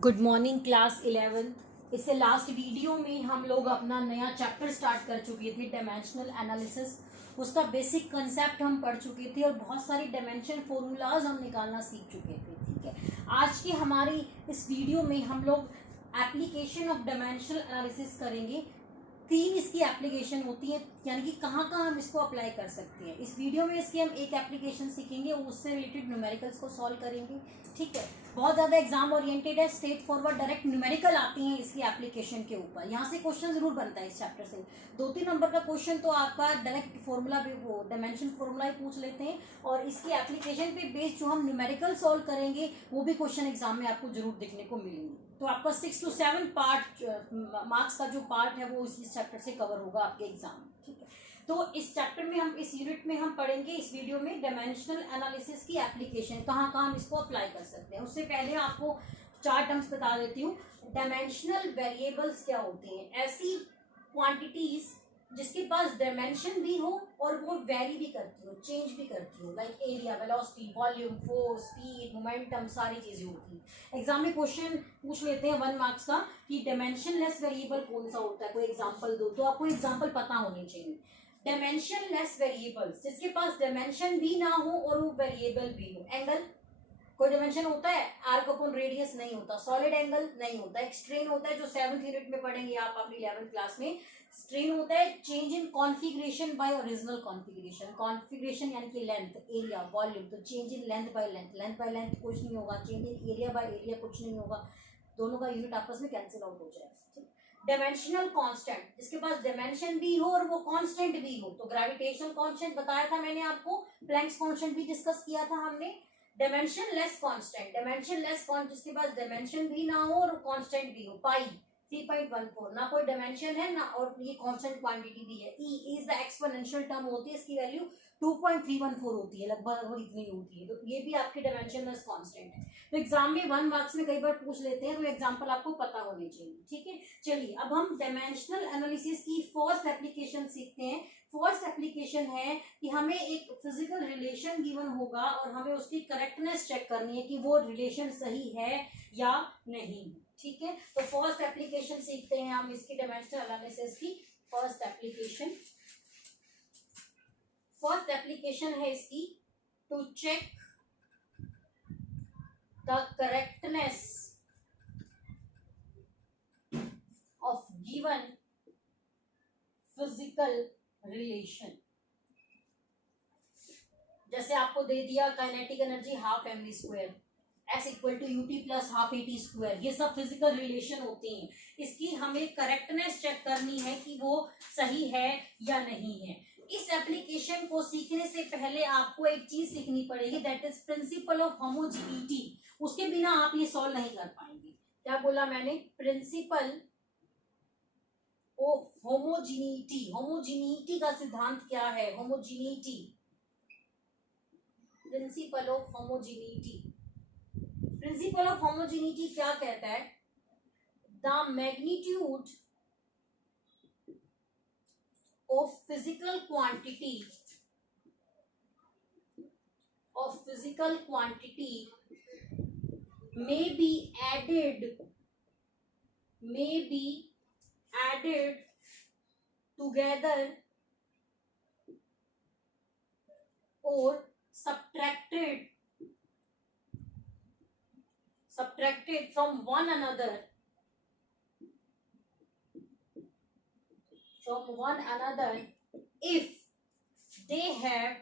Good morning class 11। इससे last video में हम लोग अपना नया चैप्टर स्टार्ट कर चुके थे, डायमेंशनल एनालिसिस। उसका बेसिक कंसेप्ट हम पढ़ चुके थे और बहुत सारी डायमेंशन फॉर्मूलाज हम निकालना सीख चुके थे। ठीक है, आज की हमारी इस वीडियो में हम लोग एप्लीकेशन ऑफ डायमेंशनल एनालिसिस करेंगे। तीन इसकी एप्लीकेशन होती है, यानी कि कहाँ कहाँ हम इसको अप्लाई कर सकते हैं। इस वीडियो में इसकी हम एक एप्लीकेशन सीखेंगे, उससे रिलेटेड न्यूमेरिकल्स को सॉल्व करेंगे। ठीक है, बहुत ज़्यादा एग्जाम ओरिएंटेड है, स्ट्रेट फॉरवर्ड डायरेक्ट न्यूमेरिकल आती हैं इसकी एप्लीकेशन के ऊपर। यहाँ से क्वेश्चन जरूर बनता है इस चैप्टर से। 2-3 नंबर का क्वेश्चन तो आपका डायरेक्ट फॉर्मूला भी, वो डायमेंशन फॉर्मूला ही पूछ लेते हैं, और इसकी एप्लीकेशन पे बेस्ड जो हम न्यूमेरिकल सॉल्व करेंगे वो भी क्वेश्चन एग्जाम में आपको जरूर देखने को मिलेंगे। तो आपका 6 to 7 पार्ट मार्क्स का जो पार्ट है वो इस चैप्टर से कवर होगा आपके एग्जाम में। ठीक है, तो इस चैप्टर में हम, इस यूनिट में हम पढ़ेंगे इस वीडियो में डायमेंशनल एनालिसिस की एप्लीकेशन, कहाँ कहाँ हम इसको अप्लाई कर सकते हैं। उससे पहले आपको 4 टर्म्स बता देती हूँ। डायमेंशनल वेरिएबल्स क्या होते हैं? ऐसी क्वांटिटीज जिसके पास डायमेंशन भी हो और वो वेरी भी करती हो, चेंज भी करती हो, like area, velocity, volume, force, speed, momentum, सारी चीजें होती हैं। एग्जाम में क्वेश्चन पूछ लेते हैं 1 मार्क्स का कि डायमेंशनलेस वेरिएबल कौन सा होता है, कोई एग्जांपल दो, तो आपको एग्जांपल पता होने चाहिए। डायमेंशनलेस वेरिएबल्स जिसके पास डायमेंशन भी ना हो और वो वेरिएबल भी हो। एंगल, कोई डायमेंशन होता है? आर्क अपॉन रेडियस नहीं होता। सॉलिड एंगल नहीं होता। एक स्ट्रेन होता है जो 7th यूनिट में पढ़ेंगे आप अपनी 11th क्लास में। स्ट्रेन होता है change in configuration by original configuration. Configuration यानी कि लेंथ, एरिया, वॉल्यूम, तो change in length by length. Length by length कुछ नहीं होगा, change in area by area कुछ नहीं होगा, दोनों का यूनिट आपस में कैंसिल आउट हो जाएगा। डायमेंशनल कांस्टेंट जिसके पास डायमेंशन भी हो और वो कांस्टेंट भी हो, तो ग्रेविटेशनल कांस्टेंट बताया था मैंने आपको, प्लैंक्स कांस्टेंट भी डिस्कस किया था हमने। Dimension less constant, dimension less constant जिसके पास डायमेंशन भी ना हो और कांस्टेंट भी हो। पाई 3.14, ना कोई डायमेंशन है ना, और ये कांस्टेंट क्वांटिटी भी है। E is the exponential term होती है, इसकी वैल्यू 2.314 होती है, लगभग इतनी होती है, तो ये भी आपकी डायमेंशन लेस कांस्टेंट है। तो एग्जाम में 1 मार्क्स में कई बार पूछ लेते हैं, तो एग्जांपल आपको पता होने चाहिए। ठीक है, चलिए अब हम डायमेंशनल एनालिसिस की फर्स्ट एप्लीकेशन सीखते हैं। फर्स्ट एप्लीकेशन है कि हमें एक फिजिकल रिलेशन गिवन होगा और हमें उसकी करेक्टनेस चेक करनी है कि वो रिलेशन सही है या नहीं। ठीक है, तो फर्स्ट एप्लीकेशन सीखते हैं हम इसकी, डायमेंशनल एनालिसिस की फर्स्ट एप्लीकेशन। फर्स्ट एप्लीकेशन है इसकी to check the correctness of given physical relation. जैसे आपको दे दिया kinetic energy half mv², S equal to u t plus half AT², ये सब फिजिकल रिलेशन होती हैं। इसकी हमें करेक्टनेस चेक करनी है कि वो सही है या नहीं है। इस एप्लीकेशन को सीखने से पहले आपको एक चीज सीखनी पड़ेगी, that is principle of homogeneity. उसके बिना आप ये सॉल्व नहीं कर पाएंगे। क्या बोला मैंने? Principle of homogeneity. होमोजीनिटी का सिद्धांत क्या है? Homogeneity, principle of homogeneity. Principle of homogeneity क्या कहता है? The magnitude of physical quantity may be added together or subtracted from one another if they have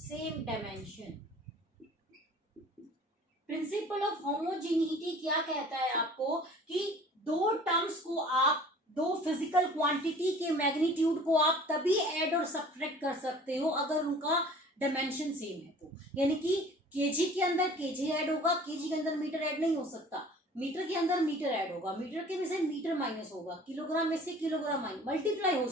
same dimension। Principle of homogeneity क्या कहता है आपको कि दो टर्म्स को आप, दो फिजिकल क्वांटिटी के मैग्नीट्यूड को आप तभी ऐड और सब्ट्रैक्ट कर सकते हो अगर उनका डायमेंशन सेम है। तो यानी कि केजी के अंदर केजी ऐड होगा, केजी के अंदर मीटर ऐड नहीं हो सकता, मीटर के अंदर मीटर ऐड होगा, मीटर के में से मीटर माइनस होगा, किलोग्राम में से किलोग्राम माइनस, मल्टीप्लाई हो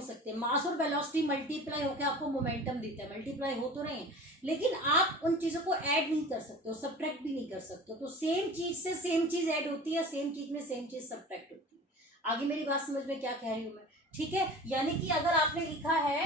सकते हैं। मास और वेलोसिटी मल्टीप्लाई होकर आपको मोमेंटम देता है, मल्टीप्लाई हो तो रहे हैं, लेकिन आप उन चीजों को ऐड नहीं कर सकते हो, सब्ट्रैक्ट भी नहीं कर सकते हो। तो सेम चीज से सेम चीज ऐड होती है, सेम चीज में सेम चीज सब्ट्रैक्ट होती है। आगे मेरी बात समझ में क्या कह रही हूँ मैं? ठीक है, यानी कि अगर आपने लिखा है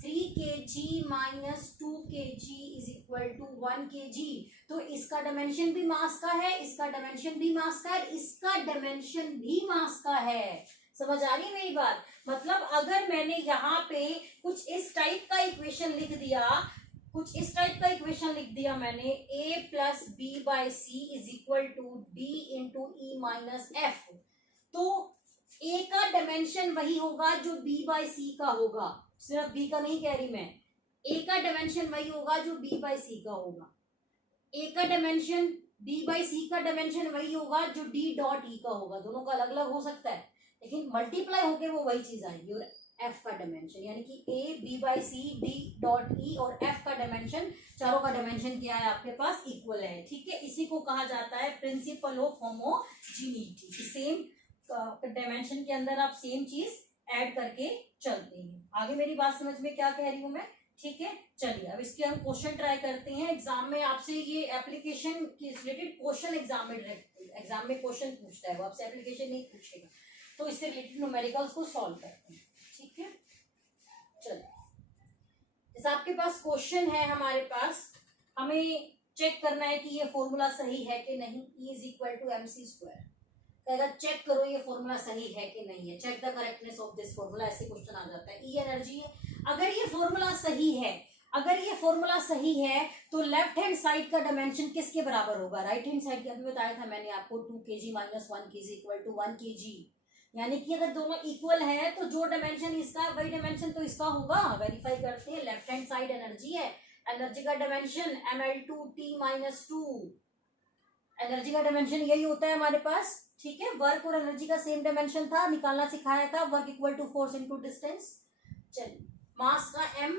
3 kg minus 2 kg is equal to 1 kg। तो इसका डायमेंशन भी मास का है, इसका डायमेंशन भी मास का है, इसका डायमेंशन भी मास का है। समझ आ रही है मेरी बात? मतलब अगर मैंने यहाँ पे कुछ इस टाइप का इक्वेशन लिख दिया, कुछ इस टाइप का इक्वेशन लिख दिया मैंने, a plus B by C is equal to D into E minus F, तो a का डायमेंशन वही होगा जो b बाई सी का होगा, सिर्फ b का नहीं कह रही मैं, a का डायमेंशन वही होगा जो b बाई सी का होगा, a का डायमेंशन b बाई सी का डायमेंशन वही होगा जो d डॉट ई का होगा। दोनों का अलग अलग हो सकता है लेकिन मल्टीप्लाई होके वो वही चीज आएगी। और f का डायमेंशन यानी कि a b by C d dot E और f का डायमेंशन, चारों का डायमेंशन क्या है आपके पास, इक्वल है। ठीक है, इसी को कहा जाता है principle of homogeneity. Same dimension के अंदर आप सेम चीज ऐड करके चलते हैं। आगे मेरी बात समझ में क्या कह रही हूं मैं? ठीक है, चलिए अब इसके हम क्वेश्चन ट्राई करते हैं। एग्जाम में आपसे ये एप्लीकेशन के रिलेटेड क्वेश्चन एग्जाम में क्वेश्चन पूछता है, वो आपसे एप्लीकेशन नहीं पूछेगा, तो इससे रिलेटेड न्यूमेरिकल्स को सॉल्व करते हैं। ठीक है, चलिए जैसे आपके पास क्वेश्चन है, हमारे पास हमें चेक करना है कि ये फॉर्मूला सही है कि नहीं। E is equal to MC square, कहेगा चेक करो ये फॉर्मूला सही है कि नहीं है, check the correctness of this formula, ऐसे क्वेश्चन आ जाता है। E एनर्जी है, अगर ये फॉर्मूला सही है, अगर ये फॉर्मूला सही है तो लेफ्ट हैंड साइड का डायमेंशन किसके बराबर होगा? राइट हैंड साइड के, अभी बताया था मैंने आपको 2 kg minus 1 kg equal to 1 kg, यानी कि अगर दोनों इक्वल है तो जो डायमेंशन इसका है वही डायमेंशन तो इसका होगा। वेरीफाई करते हैं, लेफ्ट हैंड साइड एनर्जी है, एनर्जी का डायमेंशन ml2t माइनस 2, एनर्जी का डायमेंशन यही होता है हमारे पास। ठीक है, वर्क और एनर्जी का सेम डायमेंशन था, निकालना सिखाया था, work equal to force into distance. चलिए, मास का m,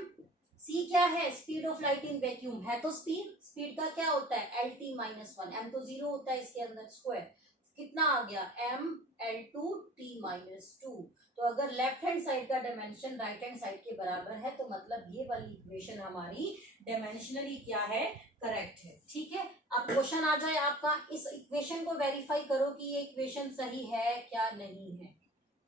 c क्या है? Speed of light in vacuum है, तो स्पीड का क्या होता है? lt माइनस 1, m तो 0 होता है इसके अंदर, स्क्वायर कितना आ गया? m l2t minus 2। तो अगर लेफ्ट हैंड साइड का डायमेंशन राइट हैंड साइड के बराबर है तो मतलब ये वाली इक्वेशन हमारी डायमेंशनली क्या है? करेक्ट है। ठीक है, अब क्वेश्चन आ जाए आपका, इस इक्वेशन को वेरीफाई करो कि ये इक्वेशन सही है क्या नहीं है।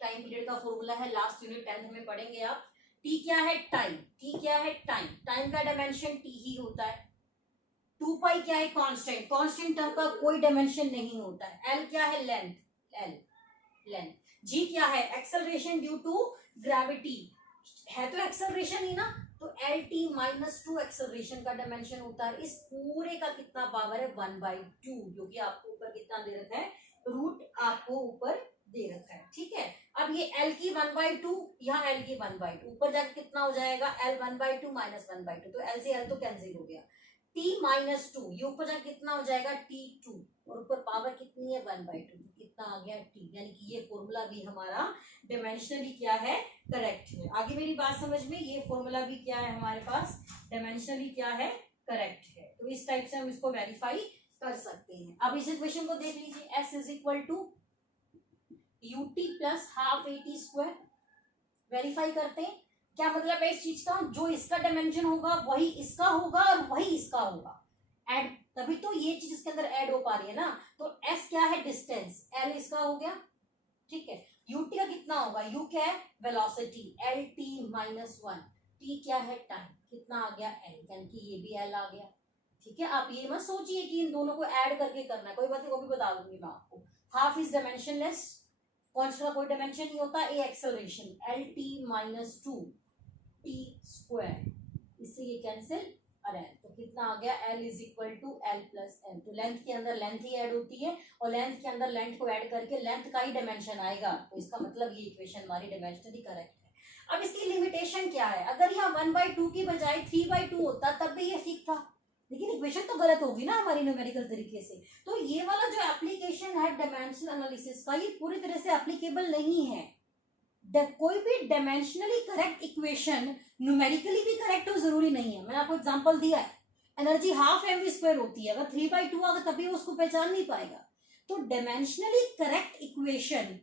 टाइम पीरियड का फॉर्मूला है, लास्ट यूनिट 10th में पढ़ेंगे आप। टी क्या है? टाइम। टी क्या है? टाइम। टाइम का डायमेंशन टी ही होता है। 2 पाई क्या है? कांस्टेंट। कांस्टेंट टर्म का कोई डायमेंशन नहीं होता है। एल क्या है? लेंथ। L length. जी क्या है? एक्सेलरेशन ड्यू टू ग्रेविटी, है तो एक्सेलरेशन ही ना, तो एल टी माइनस 2 एक्सेलरेशन का डायमेंशन होता है। इस पूरे का कितना पावर है? 1/2, जो कि आपको ऊपर कितना दे रखा है? रूट आपको ऊपर दे रखा है। ठीक है, अब ये L की 1/2, यहाँ L की 1/2, ऊपर जाकर कितना हो जाएगा? L 1/2 माइनस 1/2, तो L से L तो कैंसिल हो गया। T माइनस 2, ये ऊपर जाकर कितना हो जाएगा? T2, और ऊपर पावर कितनी है? 1/2, कितना आ गया? T। यानी कि ये फॉर्मूला भी हमारा डायमेंशनली क्या है? करेक्ट है। आगे मेरी बात समझ में, ये फॉर्मूला भी क्या है हमारे पास? डायमेंशनली क्या है? करेक्ट है। तो इस टाइप से हम इसको वेरीफाई कर सकते हैं। अब इस इक्वेशन को देख लीजिए, S is equal to ut plus half AT square. Verify करते हैं, क्या मतलब है इस चीज का? जो इसका डायमेंशन होगा वही इसका होगा और वही इसका होगा, ऐड, तभी तो ये चीज इसके अंदर ऐड हो पा रही है ना। तो S क्या है? डिस्टेंस। L इसका हो गया। ठीक है, ut का कितना होगा? u क्या है? वेलोसिटी, lt माइनस 1, t क्या है? टाइम, कितना आ गया? l, यानी कि ये भी l आ गया। ठीक है, आप ये मत सोचिए कि इन दोनों को ऐड करके करना है, कोई बात नहीं, वो भी बता दूंगी मैं आपको। हाफ इज डायमेंशनलेस, कांस्टेंट का कोई डायमेंशन नहीं होता। A acceleration, lt minus 2 t square, इससे ये कैंसिल, और l, तो कितना आ गया? l is equal to l plus m। तो लेंथ के अंदर लेंथ ही ऐड होती है, और लेंथ के अंदर लेंथ को ऐड करके लेंथ का ही डायमेंशन आएगा, तो इसका मतलब ये इक्वेशन हमारी डायमेंशनली करेक्ट है। अब इसकी लिमिटेशन क्या है? अगर यहाँ 1/2 की बजाय 3/2 होता तब भी ये ठीक था, लेकिन इक्वेशन तो गलत होगी ना हमारी न्यूमेरिकल तरीके से। तो ये वाला जो एप्लीकेशन है डायमेंशनल एनालिसिस का, ये पूरी तरह से एप्लीकेबल नहीं है। कोई भी डायमेंशनली करेक्ट इक्वेशन न्यूमेरिकली भी करेक्ट हो जरूरी नहीं है। मैंने आपको एग्जांपल दिया है, एनर्जी हाफ mv स्क्वायर होती है, अगर 3/2 अगर तभी वो उसको पहचान नहीं पाएगा। तो डायमेंशनली करेक्ट इक्वेशन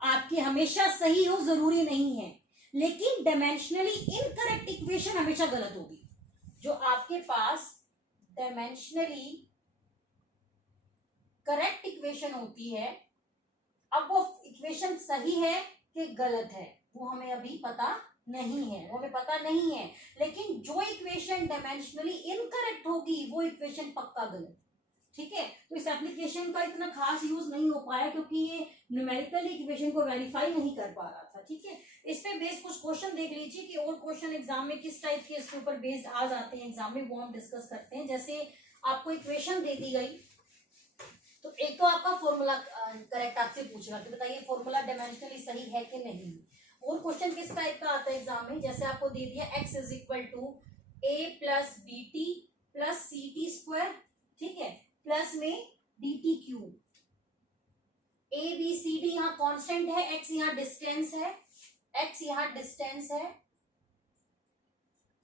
आपकी हमेशा सही हो जरूरी नहीं है, लेकिन डायमेंशनली इनकरेक्ट इक्वेशन हमेशा गलत होगी। जो आपके पास डायमेंशनली करेक्ट इक्वेशन होती है, अब वो इक्वेशन सही है कि गलत है वो हमें अभी पता नहीं है, वो हमें पता नहीं है, लेकिन जो इक्वेशन डायमेंशनली इनकरेक्ट होगी वो इक्वेशन पक्का गलत। ठीक है, तो इस एप्लीकेशन का इतना खास यूज नहीं हो पाया क्योंकि ये न्यूमेरिकल इक्वेशन को वेरीफाई नहीं कर पा रहा था। ठीक है, इस पे बेस्ड कुछ क्वेश्चन देख लीजिए कि और क्वेश्चन एग्जाम में किस टाइप के इसके ऊपर बेस्ड आ जाते हैं एग्जाम में, वो हम डिस्कस करते हैं। जैसे आपको इक्वेशन दे दी गई, तो एक तो आपका फॉर्मूला करेक्ट आपसे पूछेगा कि बताइए फॉर्मूला डायमेंशनली सही है कि नहीं। और क्वेश्चन किस टाइप का आता है एग्जाम में, जैसे आपको दे दिया x is equal to a plus B T plus C T square, ठीक है, प्लस में D T cube. A B C D यहाँ कॉन्स्टेंट है, x यहाँ डिस्टेंस है, x यहाँ डिस्टेंस है,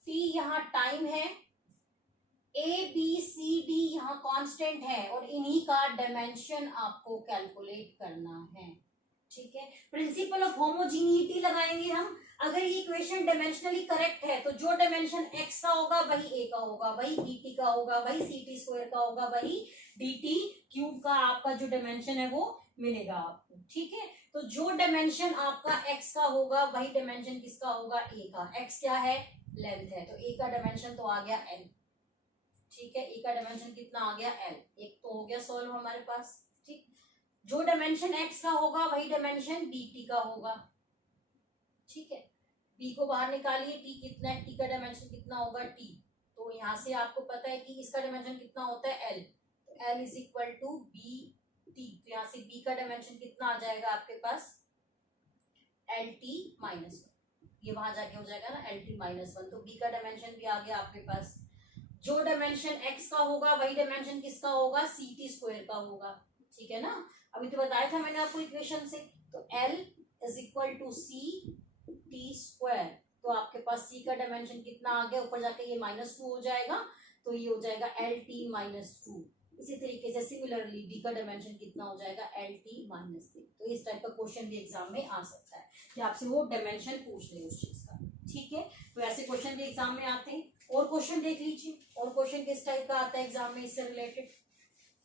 t यहाँ टाइम है, ए बी सी डी यहाँ कांस्टेंट है और इन्हीं का डायमेंशन आपको कैलकुलेट करना है। ठीक है, प्रिंसिपल ऑफ होमोजीनिटी लगाएंगे हम। अगर ये इक्वेशन डायमेंशनली करेक्ट है तो जो डायमेंशन x का होगा वही a का होगा, वही dt का होगा, वही ct स्क्वायर का होगा, वही dt क्यूब का आपका जो डायमेंशन है वो मिलेगा आपको। ठीक है, तो जो डायमेंशन आपका x का होगा वही डायमेंशन किसका होगा, a का। x क्या है, लेंथ है, तो a का डायमेंशन तो आ गया l। ठीक है, ए का डायमेंशन कितना आ गया l, एक तो हो गया सॉल्व हमारे पास। ठीक, जो डायमेंशन x का होगा वही डायमेंशन bt का होगा। ठीक है, b को बाहर निकालिए, t कितना है, t का डायमेंशन कितना होगा t, तो यहाँ से आपको पता है कि इसका डायमेंशन कितना होता है l, तो l is equal to B T, तो यहाँ से b का डायमेंशन कितना आ जाएगा आपके पास एल टी माइनस वन, ये वहां जाके हो जाएगा ना एल टी माइनस वन, तो b का डायमेंशन भी आ गया आपके पास। जो डायमेंशन x का होगा वही डायमेंशन किसका होगा, सी टी स्क्वायर का होगा। ठीक है ना, अभी तो बताया था मैंने आपको इक्वेशन से, तो l is equal to C T square, तो आपके पास c का डायमेंशन कितना आ गया, ऊपर जाके ये -2 हो जाएगा, तो ये हो जाएगा एल टी माइनस टू। इसी तरीके से सिमिलरली d का डायमेंशन कितना हो जाएगा एल टी माइनस थ्री। तो इस टाइप का क्वेश्चन भी एग्जाम में आ सकता है कि आपसे वो डायमेंशन पूछ ले उस चीज का। ठीक है, तो ऐसे क्वेश्चन भी एग्जाम में आते हैं। और क्वेश्चन देख लीजिए, और क्वेश्चन किस टाइप का आता है एग्जाम में इससे रिलेटेड,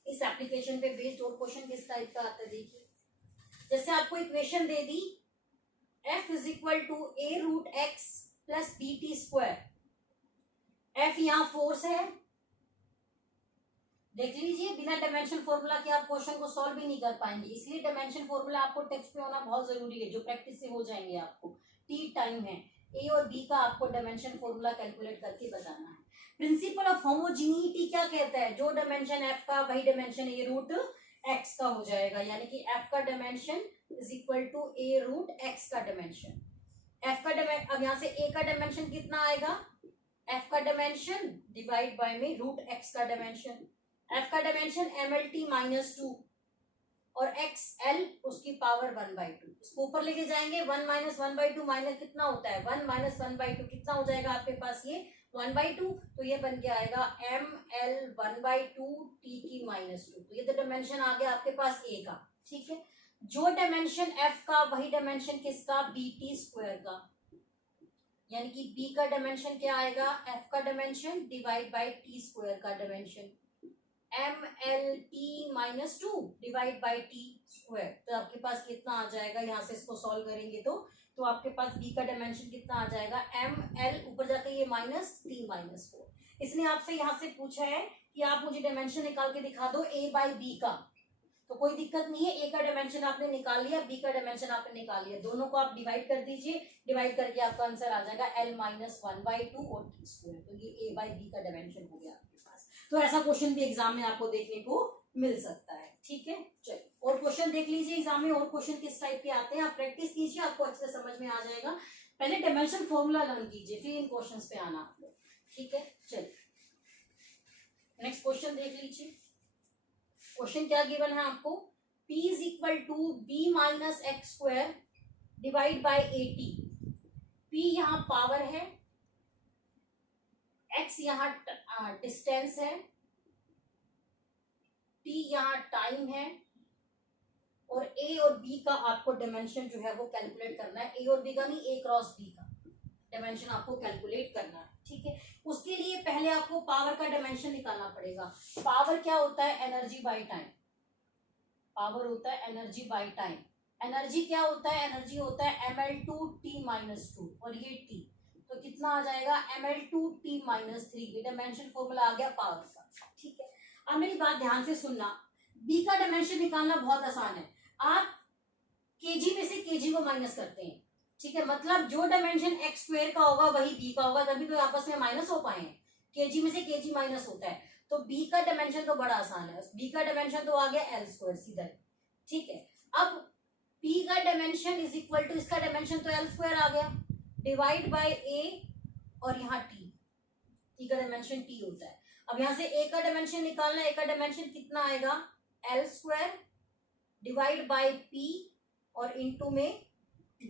इस एप्लीकेशन पे बेस्ड और क्वेश्चन किस टाइप का आता है देखिए। जैसे आपको इक्वेशन दे दी f is equal to a root X plus B T square, f यहाँ फोर्स है, देख लीजिए बिना डायमेंशन फॉर्मूला के आप क्वेश्चन को सॉल्व भी नहीं कर पाएंगे, इसलिए डायमेंशन फॉर्मूला आपको टेक्स्ट पे होना बहुत जरूरी है, जो प्रैक्टिस से हो जाएंगे आपको। t टाइम है, a और b का आपको डायमेंशन फॉर्मूला कैलकुलेट करके बताना है। प्रिंसिपल ऑफ होमोजीनिटी क्या कहता है, जो डायमेंशन f का वही डायमेंशन a रूट x का हो जाएगा, यानी कि f का dimension is equal to a root x का डायमेंशन। f का डायमेंशन, अब यहाँ से a का डायमेंशन कितना आएगा, f का डायमेंशन डिवाइड बाय में रूट x का डायमेंशन, f का डायमेंशन mlt माइनस टू और xl उसकी पावर 1/2, इसको ऊपर लेके जाएंगे, 1 माइनस 1/2 माइनस कितना होता है 1 माइनस 1/2, कितना हो जाएगा आपके पास ये 1/2, तो ये बन के आएगा ml 1/2 t की -2, तो ये तो डायमेंशन आ गया आपके पास a का। ठीक है, जो डायमेंशन f का वही डायमेंशन किसका, bt स्क्वायर का, यानी कि b का डायमेंशन क्या आएगा, f का dimension divide by t square का dimension, mlt minus two divide by T square, तो आपके पास कितना आ जाएगा, यहाँ से इसको सॉल्व करेंगे तो आपके पास b का डायमेंशन कितना आ जाएगा, ml ऊपर जाके ये -3 -4। इसने आपसे यहाँ से पूछा है कि आप मुझे डायमेंशन निकाल के दिखा दो a बाई बी का, तो कोई दिक्कत नहीं है, a का डायमेंशन आपने निकाल लिया, b का डायमेंशन आपने निकाल लिया, दोनों को आप डिवाइड कर दीजिए, डिवाइड करके आपका आंसर आ जाएगा l माइनस 1/2 और टी स्क्वायर, तो ये a बाई बी का डायमेंशन हो गया आपके पास। तो ऐसा क्वेश्चन भी एग्जाम में आपको देखने को मिल सकता है। ठीक है, चलिए और क्वेश्चन देख लीजिए एग्जाम में, और क्वेश्चन किस टाइप के आते हैं, आप प्रैक्टिस कीजिए, आपको अच्छे से समझ में आ जाएगा। पहले डायमेंशन फॉर्मूला लर्न कीजिए, फिर इन क्वेश्चंस पे आना आप लोग। ठीक है, चलिए नेक्स्ट क्वेश्चन देख लीजिए। क्वेश्चन क्या गिवन है आपको, p is equal to B minus X square divide by A T. p यहाँ पावर है, x यहाँ डिस्टेंस है, t यहाँ टाइम है, और a और b का आपको डायमेंशन जो है वो कैलकुलेट करना है, a और b का नहीं, a क्रॉस b का डायमेंशन आपको कैलकुलेट करना है। ठीक है, उसके लिए पहले आपको पावर का डायमेंशन निकालना पड़ेगा। पावर क्या होता है, एनर्जी बाय टाइम, पावर होता है एनर्जी बाय टाइम, एनर्जी क्या होता है, एनर्जी होता है Ml2T-2 और ये T, तो कितना आ जाएगा Ml2T-3। ये डायमेंशन फॉर्मूला आ गया पावर का, ठीक है। अब मेरी बात ध्यान से सुनना, बी का डायमेंशन निकालना बहुत आसान है। आप केजी में से केजी को माइनस करते हैं, ठीक है, मतलब जो डायमेंशन एक्स स्क्वायर का होगा वही बी का होगा, तभी तो आपस में माइनस हो पाए हैं। केजी में से केजी माइनस होता है, तो बी का डायमेंशन तो बड़ा आसान है, बी का डायमेंशन तो आ गया एल स्क्वायर सीधा, ठीक है। अब पी का डायमेंशन इज इक्वल टू, इसका डायमेंशन तो एल स्क्वायर आ गया, डिवाइड बाय ए और यहाँ टी का डायमेंशन टी होता है। अब यहाँ से ए का डायमेंशन निकालना है, ए का डायमेंशन कितना आएगा L square divide by P और इनटू में टी,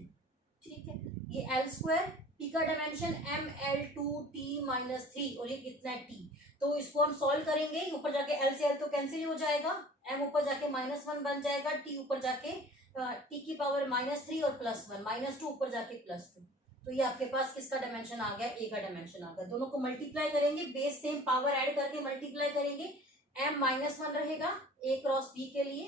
ठीक है। ये एल स्क्वायर, टी का डायमेंशन Ml2T-3 और ये कितना है टी, तो इसको हम सॉल्व करेंगे, ऊपर जाके एल से एल तो कैंसिल हो जाएगा, एम ऊपर जाके -1 बन जाएगा, टी ऊपर जाके टी की पावर -3 और +1 -2 ऊपर जाके +2, तो ये आपके पास किसका डायमेंशन आ गया, ए का डायमेंशन आ गया। दोनों को मल्टीप्लाई करेंगे, बेस सेम पावर ऐड करके मल्टीप्लाई करेंगे, m-1 रहेगा ए क्रॉस बी के लिए,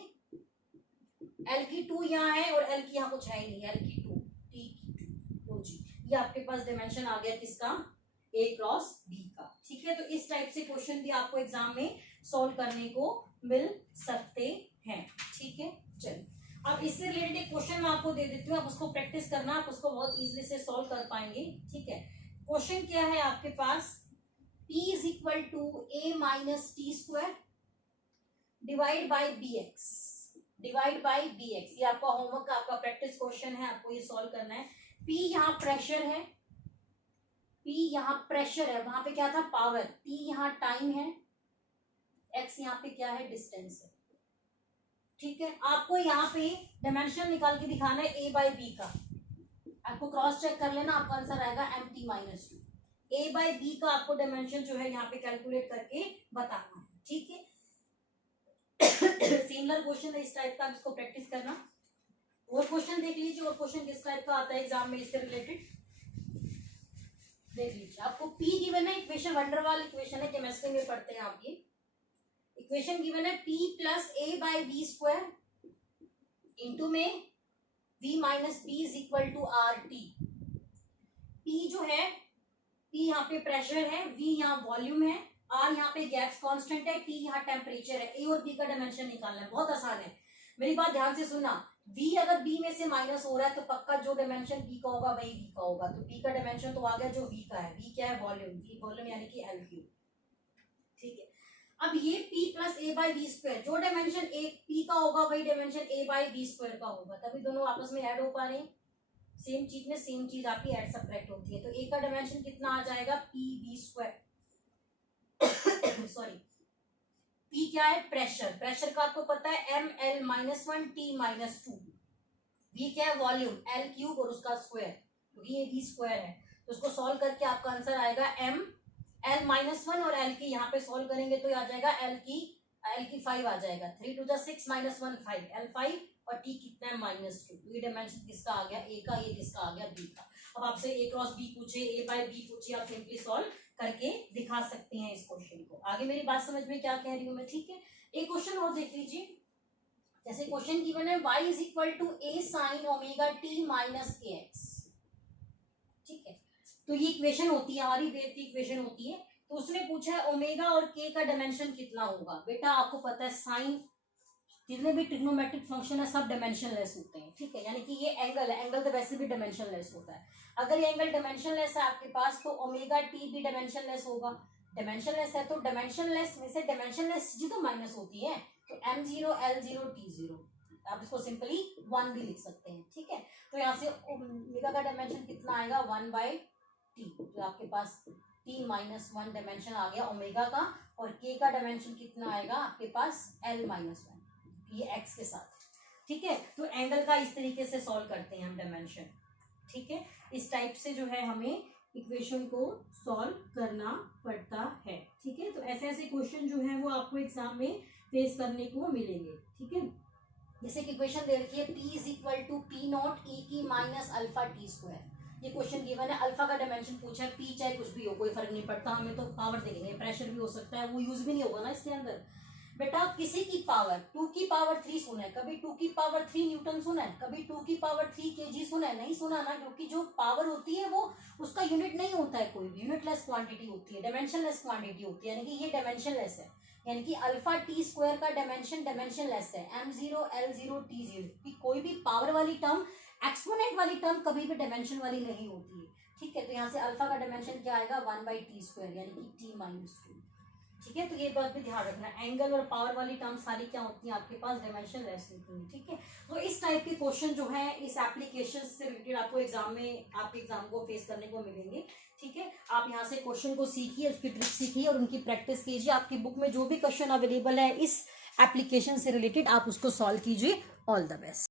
एल की 2 यहाँ है और एल की यहाँ कुछ है ही नहीं, एल की 2 टी की 2, तो जी ये आपके पास डायमेंशन आ गया किसका, ए क्रॉस बी का, ठीक है। तो इस टाइप से क्वेश्चन भी आपको एग्जाम में सॉल्व करने को मिल सकते हैं, ठीक है। चलिए अब इससे रिलेटेड एक क्वेश्चन मैं आपको दे देती हूँ, आप उसको प्रैक्टिस करना, आप उसको बहुत इजीली से सॉल्व कर पाएंगे, ठीक है। क्वेश्चन क्या है आपके पास, P is equal to a minus T square divide by B X, divide by B X, ये आपका होमवर्क का आपका प्रैक्टिस क्वेश्चन है, आपको ये सॉल्व करना है। P यहाँ प्रेशर है, P यहाँ प्रेशर है, वहां पे क्या था पावर, T यहाँ टाइम है, X यहाँ पे क्या है डिस्टेंस है, ठीक है। आपको यहाँ पे डायमेंशन निकाल के दिखाना है a बाई बी का, आपको क्रॉस चेक कर लेना, आपका आंसर आएगा MT-2। a बाई बी का आपको डायमेंशन जो है यहाँ पे कैलकुलेट करके बताना है, ठीक है। सिमिलर क्वेश्चन है इस टाइप का, इसको प्रैक्टिस करना। और क्वेश्चन देख लीजिए, और क्वेश्चन किस टाइप का आता है एग्जाम में इससे रिलेटेड देख लीजिए। आपको P गिवन है, इक्वेशन वंडरवाल इक्वेशन है, केमिस्ट्री में पढ़ते हैं आप, ये इक्वेशन गिवन है P plus A by B square into में V minus B is equal to R T. P जो है, P यहाँ पे प्रेशर है, V यहाँ वॉल्यूम है, R यहाँ पे गैस कांस्टेंट है, T यहाँ टेम्परेचर है। A और B का डायमेंशन निकालना है, बहुत आसान है, मेरी बात ध्यान से सुनना। V अगर B में से माइनस हो रहा है तो पक्का जो डायमेंशन B का होगा वही V का होगा, तो B का डायमेंशन तो आ गया जो V का है। V क्या है वॉल्यूम, V वॉल्यूम यानी कि L क्यूब, ठीक है। अब ये P plus A by B square, जो डायमेंशन ए P का होगा वही dimension A by B square का होगा, तभी दोनों आपस में ऐड हो पा रहे हैं। सेम चीज में सेम चीज आपकी ऐड सब्ट्रैक्ट होती है, तो ए का डायमेंशन कितना आ जाएगा P V square sorry, P क्या है प्रेशर, प्रेशर का आपको पता है Ml-1 T-2, V क्या है वॉल्यूम L क्यूब और उसका स्क्वायर, क्योंकि ये V स्क्वायर है, तो उसको सॉल्व करके आपका आंसर आएगा L-1 और L की यहाँ पे सॉल्व करेंगे तो आ जाएगा L की 5 आ जाएगा, 3 to the 6 -1 5, L5 और T कितना है -2, ये डायमेंशन किसका आ गया A का, ये किसका आ गया B का। अब आपसे A क्रॉस B पूछे, A बाई B पूछे, आप सिंपली सॉल्व करके दिखा सकते हैं इस क्वेश्चन को। आगे मेरी बात समझ में क्या कह रही हूँ मैं, ठीक है। एक क्वेश्चन और देख लीजिए, जैसे क्वेश्चन गिवन है y is equal to a sin omega t minus K X, ठीक है। तो ये इक्वेशन होती है हमारी, वेव की इक्वेशन होती है, तो उसने पूछा है ओमेगा और k का डायमेंशन कितना होगा। बेटा आपको पता है साइन, जितने भी ट्रिग्नोमेट्रिक फंक्शन है सब डायमेंशनलेस होते हैं, ठीक है, यानी कि ये एंगल है, एंगल तो वैसे भी डायमेंशनलेस होता है। अगर ये एंगल डायमेंशनलेस है आपके पास तो ओमेगा टी भी डायमेंशनलेस होगा, डायमेंशनलेस है तो डायमेंशनलेस में से डायमेंशनलेस चीजें तो माइनस होती है, तो m0 L0 T0, आप इसको सिंपली 1 भी लिख सकते हैं, ठीक है। तो यहाँ से ओमेगा का डायमेंशन कितना आएगा 1/t, तो आपके पास t-1 डायमेंशन आ गया ओमेगा का, और k का डायमेंशन कितना आएगा आपके पास L-1, ये x के साथ, ठीक है। तो एंगल का इस तरीके से सॉल्व करते हैं हम डायमेंशन, ठीक है। इस टाइप से जो है हमें इक्वेशन को सॉल्व करना पड़ता है, ठीक है। तो ऐसे ऐसे क्वेश्चन जो है वो आपको एग्जाम में फेस करने को मिलेंगे, ठीक है। जैसे कि क्वेश्चन दे रखी है P is equal to P naught E की माइनस अल्फा टी स्क्वायर, ये क्वेश्चन गिवन है, अल्फा का डायमेंशन पूछा है, P चाहे कुछ भी हो कोई फर्क नहीं पड़ता, हमें तो पावर देंगे, प्रेशर भी हो सकता है, वो यूज भी नहीं होगा ना इसके अंदर। बेटा किसी की पावर 2 की पावर 3 सुना है, कभी 2 की पावर 3 न्यूटन सुना है, कभी 2 की पावर 3 केजी सुना है? नहीं सुना ना, क्योंकि जो पावर होती है वो उसका यूनिट नहीं होता है, कोई भी यूनिटलेस क्वांटिटी होती है, डायमेंशनलेस क्वांटिटी होती है, यानी कि ये डायमेंशनलेस है, यानी कि अल्फा टी स्क्वायर का डायमेंशन डायमेंशनलेस है, m0 l0 t0 की कोई भी पावर वाली टर्म, एक्सपोनेंट वाली टर्म कभी भी डायमेंशन वाली नहीं होती है। ठीक है, तो यहाँ से अल्फा का डायमेंशन क्या आएगा 1/t² यानी कि t-2। ठीक है, तो ये बात भी ध्यान रखना, एंगल और पावर वाली टर्म सारी क्या होती हैं आपके पास, डायमेंशन लेस होती हैं। ठीक है, तो इस टाइप के क्वेश्चन जो है इस एप्लीकेशन से रिलेटेड आपको एग्जाम में, आपके एग्जाम को फेस करने को मिलेंगे। ठीक है, आप यहाँ से क्वेश्चन को सीखिए, उसकी ट्रिक सीखिए और उनकी प्रैक्टिस कीजिए। आपकी बुक में जो भी क्वेश्चन अवेलेबल है इस एप्लीकेशन से रिलेटेड आप उसको सॉल्व कीजिए। All the best.